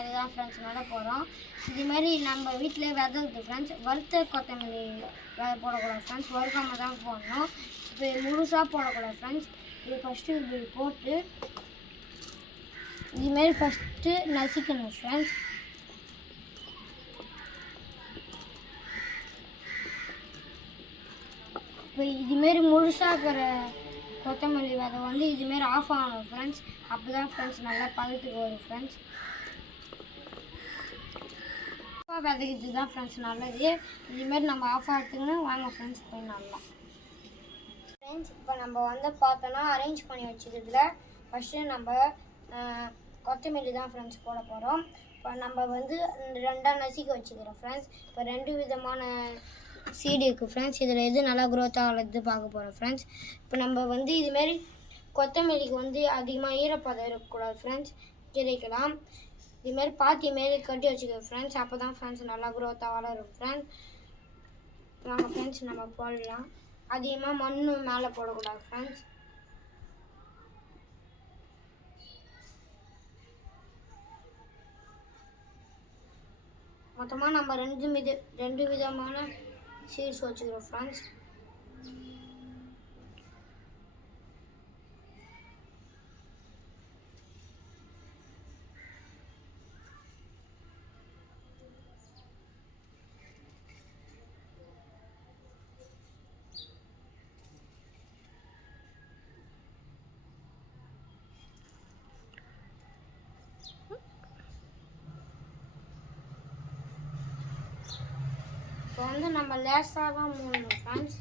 விதை தான் ஃப்ரெண்ட்ஸ் நட போகிறோம். இதுமாரி நம்ம வீட்டில் விதை இருக்குது ஃப்ரெண்ட்ஸ். வறுத்த கொத்தமல்லி விதை போடக்கூடாது ஃப்ரெண்ட்ஸ், வறுக்காமல் தான் போடணும். இப்போ முழுசாக போடக்கூடாது ஃப்ரெண்ட்ஸ். இது ஃபஸ்ட்டு இப்படி போட்டு இதுமாரி ஃபஸ்ட்டு நசுக்கணும் ஃப்ரெண்ட்ஸ். இப்போ இதுமாரி முழுசாக இருக்கிற கொத்தமல்லி விதை வந்து இதுமாரி ஆஃப் ஆகணும் ஃப்ரெண்ட்ஸ். அப்போ தான் ஃப்ரெண்ட்ஸ் நல்லா பதத்துக்கு வரும் ஃப்ரெண்ட்ஸ். விதைக்கிறது தான் ஃப்ரெண்ட்ஸ் நல்லது. இதுமாரி நம்ம ஆஃப் ஆகிறதுக்குன்னு வாங்க ஃப்ரெண்ட்ஸ் போய் நல்லா ஃப்ரெண்ட்ஸ். இப்போ நம்ம வந்து பார்த்தோன்னா அரேஞ்ச் பண்ணி வச்சுக்கிறதுல ஃபஸ்ட்டு நம்ம கொத்தமல்லி தான் ஃப்ரெண்ட்ஸ் போட போகிறோம். இப்போ நம்ம வந்து ரெண்டாக நசுக்கி வச்சுக்கிறோம் ஃப்ரெண்ட்ஸ். இப்போ 2 விதமான சீடு இருக்குது ஃப்ரெண்ட்ஸ். இதில் எது நல்லா க்ரோத் ஆகிறது பார்க்க போகிறோம் ஃப்ரெண்ட்ஸ். இப்போ நம்ம வந்து இதுமாரி கொத்தமல்லிக்கு வந்து அதிகமாக ஈரப்பதம் இருக்கக்கூடாது ஃப்ரெண்ட்ஸ், கிடைக்கலாம். இதுமாரி பாத்தி மாரி கட்டி வச்சுக்கோங்க ஃப்ரெண்ட்ஸ். அப்போ தான் ஃப்ரெண்ட்ஸ் நல்லா க்ரோத்தாக வளரும் ஃப்ரெண்ட்ஸ். வாங்க ஃப்ரெண்ட்ஸ் நம்ம போடலாம். அதிகமாக மண் மேலே போடக்கூடாது ஃப்ரெண்ட்ஸ். மொத்தமாக நம்ம ரெண்டு விதமான சீட்ஸ் வச்சுக்கிறோம் ஃப்ரெண்ட்ஸ். இப்போ வந்து நம்ம லேஸாக தான் மூடணும் ஃப்ரெண்ட்ஸ்.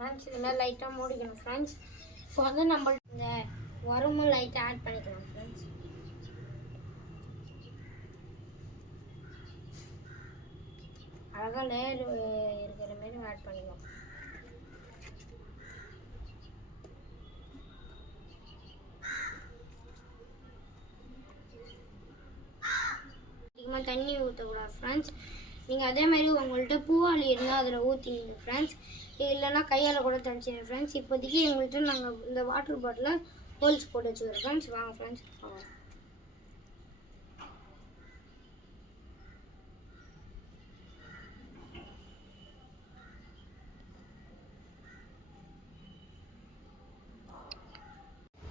ஃப்ரெண்ட்ஸ் இதெல்லாம் லைட்டாக மூடிக்கணும் ஃப்ரெண்ட்ஸ். இப்போ வந்து நம்ம இந்த உரமும் லைட்டாக ஆட் பண்ணிக்கலாம் ஃப்ரெண்ட்ஸ். அழகாக லேயர் இருக்கிற மாரி ஆட் பண்ணிக்கலாம். அதிகமாக தண்ணி ஊற்றக்கூடாது ஃப்ரெண்ட்ஸ். நீங்கள் அதேமாதிரி உங்கள்கிட்ட பூவாளி இருந்தால் அதில் ஊற்றிங்க ஃப்ரெண்ட்ஸ், இல்லைன்னா கையால் கூட தனிச்சிங்க ஃப்ரெண்ட்ஸ். இப்போதைக்கு எங்கள்கிட்ட நாங்கள் இந்த வாட்டர் பாட்டிலில் ஹோல்ஸ் போட்டு வச்சுக்கிறோம் ஃப்ரெண்ட்ஸ். வாங்க ஃப்ரெண்ட்ஸ் ஆமாம்.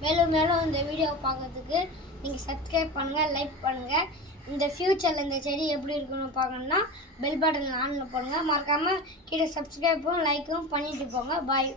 மேலும் மேலும் இந்த வீடியோவை பார்க்கறதுக்கு நீங்கள் சப்ஸ்கிரைப் பண்ணுங்கள், லைக் பண்ணுங்கள். இந்த ஃப்யூச்சரில் இந்த செடி எப்படி இருக்குன்னு பார்க்கணுன்னா பெல் பட்டன் ஆனில் போடுங்க. மறக்காமல் கீழே சப்ஸ்கிரைப்பும் லைக்கும் பண்ணிட்டு போங்க. பாய்.